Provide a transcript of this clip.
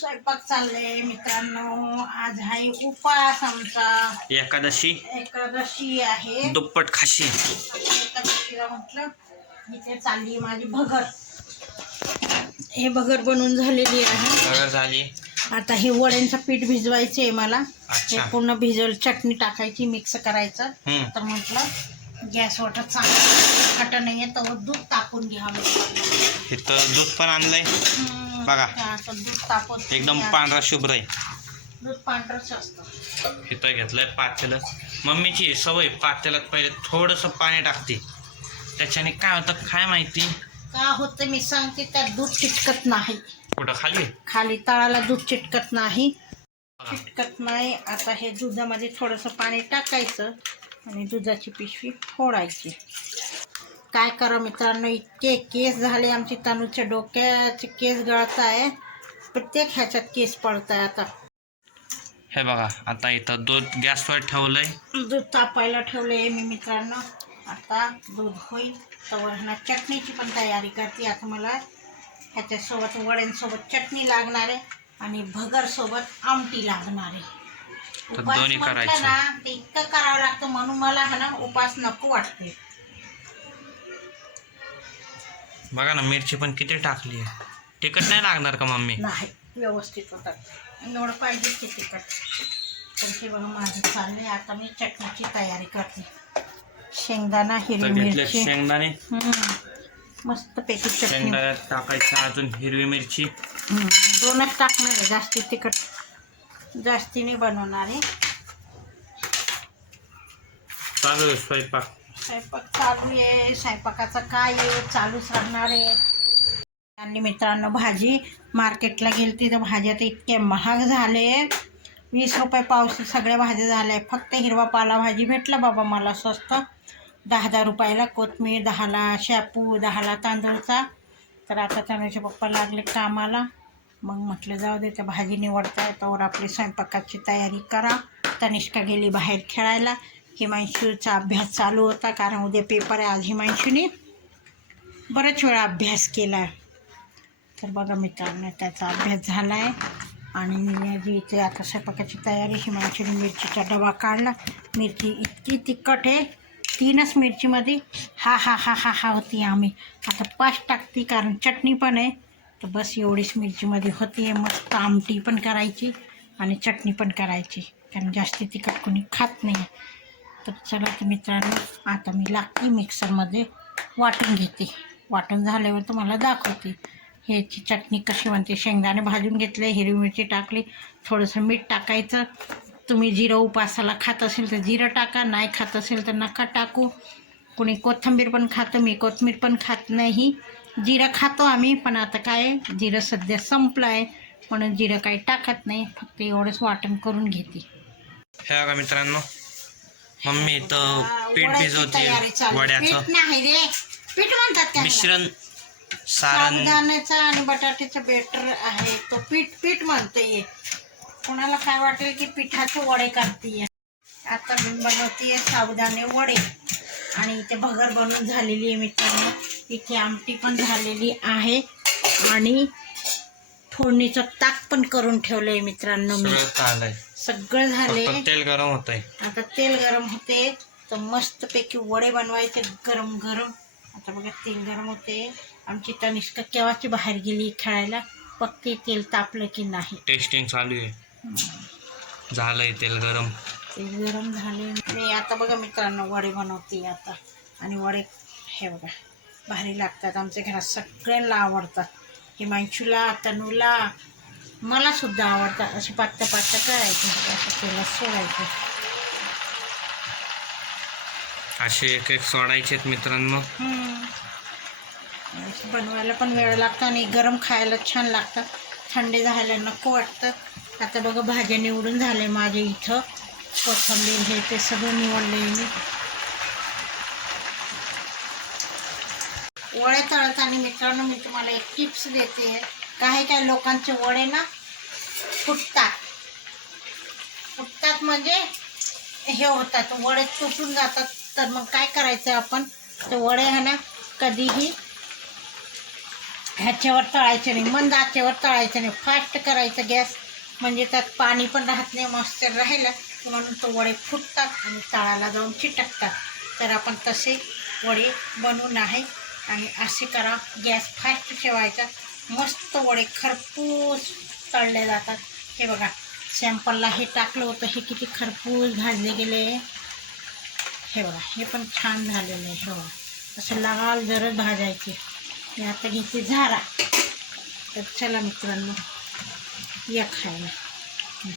स्वयंपाक चाललंय मित्रांनो. आज आहे उपास आमचा. एकादशी. एकादशी आहे. दुप्पट खाशी. एकादशीला म्हटलं इथे चालली माझी भगर. हे भगर बनवून झालेली आहे. झाली. आता हे वड्यांचं पीठ भिजवायचं आहे मला. हे अच्छा. पूर्ण भिजवलं चटणी टाकायची मिक्स करायचं. हम्म. तर म्हटलं गॅसवर चांगलं. खट नाही आहे तर दूध घ्यावं इथं दूध पण आणलंय. हम्म, बघा. असं दूध एकदम पांढरा शुभ्र आहे. दूध पांढरंच असतं. इथं घेतलंय पातेलं. मम्मीची सवय पातेल्यात पहिले थोडंसं पाणी टाकते. त्याच्याने काय होतं काय माहिती? का होतं मी सांगते त्यात दूध चिटकत नाही. कुठं खाली? खाली तळाला दूध चिटकत नाही. चिटकत नाही. आता हे दुधामध्ये थोडंसं पाणी टाकायचं आणि दुधाची पिशवी फोडायची. काय करा मित्रांनो इतके केस झाले आमची तनूच्या डोक्याचे केस गळत आहे. प्रत्येक ह्याच्यात केस पडत आहे आता. हे बघा आता इथं दूध गॅसवर ठेवलंय. दूध तापायला ठेवले आहे मी मित्रांनो. आता दूध होईल तर ह्यांना चटणीची पण तयारी करते. आता मला ह्याच्यासोबत वड्यांसोबत चटणी लागणार आहे आणि भगरसोबत आमटी लागणार आहे. तर उपास दोन्ही म्हटलं करायचं. ना ते इतकं करावं लागतं म्हणून मला म्हणा उपास नको वाटते बघा ना मिरची पण किती टाकली आहे. तिखट नाही लागणार का मम्मी? नाही व्यवस्थित होतात. एवढं पाहिजे की तिखट. तुमची बघा माझी चालली आता मी चटणीची तयारी करते. शेंगदाणा हिरवी मिरची. शेंगदाणे? मस्त पैकी चटणी. शेंगदाण्यात टाकायचं अजून हिरवी मिरची. हम्म, दोनच टाकणार आहे जास्ती तिखट. जास्ती नाही बनवणार आहे. चालू आहे स्वयंपाक. स्वयंपाक चालू आहे. स्वयंपाकाचं काय आहे? चालूच राहणार आहे. आणि मित्रांनो भाजी मार्केटला गेली तर भाज्या तर इतके महाग झाले. वीस रुपये पावशी सगळ्या भाज्या झाल्या. फक्त हिरवा पालाभाजी भेटला बाबा मला स्वस्त. दहा दहा रुपयाला कोथमीर दहाला शॅपू दहाला तांदूळचा. तर आता तनुचे पप्पा लागले कामाला. मग म्हटलं जाऊ दे त्या भाजी निवडता येतावर आपली स्वयंपाकाची तयारी करा. तनिष्का गेली बाहेर खेळायला. हिमांशूचा अभ्यास चालू होता कारण उद्या पेपर आहे आज हिमांशूने. बराच वेळा अभ्यास केला तर बघा मित्रांनो त्याचा अभ्यास झाला आहे आणि मी जी इथे आता स्वयंपाकाची तयारी हिमांशूने मिरचीचा डबा काढला. मिरची इतकी तिखट आहे तीनच मिरचीमध्ये. हा हा हा हा हा होती आम्ही. आता पाच टाकते कारण चटणी पण आहे. तर बस एवढीच मिरचीमध्ये होती आहे. मस्त आमटी पण करायची आणि चटणी पण करायची. कारण जास्ती तिखट कोणी खात नाही. तर चला तर मित्रांनो आता मी लागते मिक्सरमध्ये वाटून घेते. वाटून झाल्यावर तुम्हाला दाखवते. ह्याची चटणी कशी बनते. शेंगदाणे भाजून घेतले हिरवी मिरची टाकली थोडंसं मीठ टाकायचं. तुम्ही जिरं उपासाला खात असेल तर जिरं टाका नाही खात असेल तर नका टाकू. कुणी कोथिंबीर पण खातं मी कोथिंबीर पण खात नाही. जिरं खातो आम्ही पण आता काय जिरं सध्या संपलं आहे म्हणून जिरं काही टाकत नाही फक्त एवढंच वाटण करून घेते. हे बघा मित्रांनो मम्मी इथं पीठ भिजवते. वड्याचं. पीठ नाही रे. पीठ म्हणतात. मिश्रण सारण. साबुदाण्याचा आणि बटाट्याचं बेटर आहे. तो पीठ पीठ म्हणते. कोणाला काय वाटेल की पिठाचे वडे करते आता मी बनवते साबुदाणे वडे. आणि इथे भगर बनवून झालेली आहे मित्रांनो. इथे आमटी पण झालेली आहे. आणि फोडणीचं ताक पण करून ठेवलं आहे मित्रांनो मी. सगळं झाले. फक्त तेल गरम होत आहे आता तेल गरम होते. तर मस्तपैकी वडे बनवायचे गरम गरम आता बघा तेल गरम होते. आमची तनिष्का केव्हाची बाहेर गेली खेळायला? बघते तेल तापलं की नाही. टेस्टिंग चालू आहे. झालंय तेल गरम. तेल गरम झाले. मी आता बघा मित्रांनो वडे बनवते आता. आणि वडे हे बघा भारी लागतात. आमच्या घरात सगळ्यांना आवडतात. हिमांशूला तनूला मला सुद्धा आवडतात असे पात्या पात्या करायचे असं तेलात सोडायचं. असे एक एक सोडायचे मित्रांनो. बनवायला पण वेळ लागतो आणि गरम खायला छान लागतात थंडी झाल्या नको वाटतं. आता बघा भाज्या निवडून झाले माझ्या इथं. कोथिंबीर हे ते सगळं निवडले मी. वडे तळताना मित्रांनो मी तुम्हाला एक टिप्स देते. काही काही लोकांचे वडे ना फुटतात. फुटतात म्हणजे हे होतात. वडे तुटून जातात. तर मग काय करायचं आपण? ते वडे आहे ना कधीही ह्याच्यावर तळायचं नाही. मंद आचेवर तळायचं नाही. फास्ट करायचं गॅस. म्हणजे त्यात पाणी पण राहत नाही. मस्त राहिलं म्हणून तो वडे फुटतात आणि तळाला जाऊन चिटकतात. तर आपण तसे वडे बनवून नाही आणि असे करा. गॅस फास्ट ठेवायचा. मस्त वडे खरपूस तळले जातात. हे बघा सॅम्पलला हे टाकलं होतं हे किती खरपूस भाजले गेले. हे बघा हे पण छान झालेलं आहे हे. बघा असं लाल जरच भाजायचे. मी आता घेते झारा. तर चला मित्रांनो या खायला.